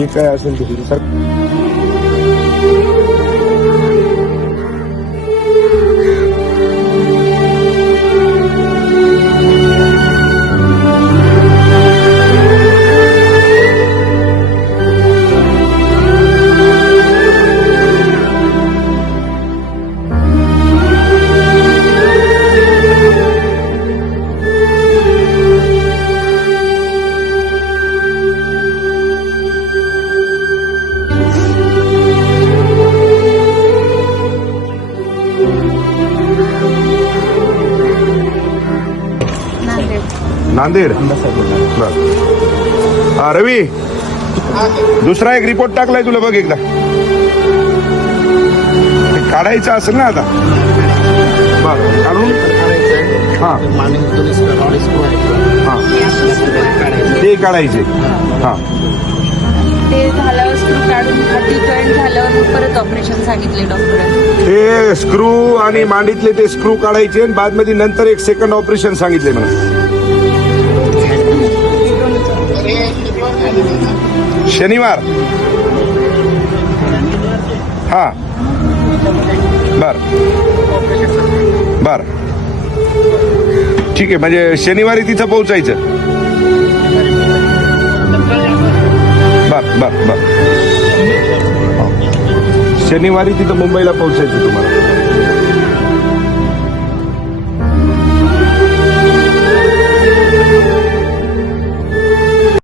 जे काय असेल ते सर. नांदेड. बर. हा रवी, दुसरा एक रिपोर्ट टाकलाय तुला, बघ एकदा. काढायचं असेल ना आता. बर, काढून. हा हा, ते काढायचे. हा, ते झाल्यावर स्क्रू काढून हाती जॉईंट झाल्यावर मग परत ऑपरेशन सांगितले डॉक्टरांनी. ते स्क्रू आणि मांडीतले ते स्क्रू काढायचे आणि बादमध्ये नंतर एक सेकंड ऑपरेशन सांगितले मला. शनिवार. हा, बर बर, ठीक आहे. म्हणजे शनिवारी तिथं पोहोचायचं. बर बर बर, शनिवारी तिथं मुंबईला पोहोचायचं तुम्हाला.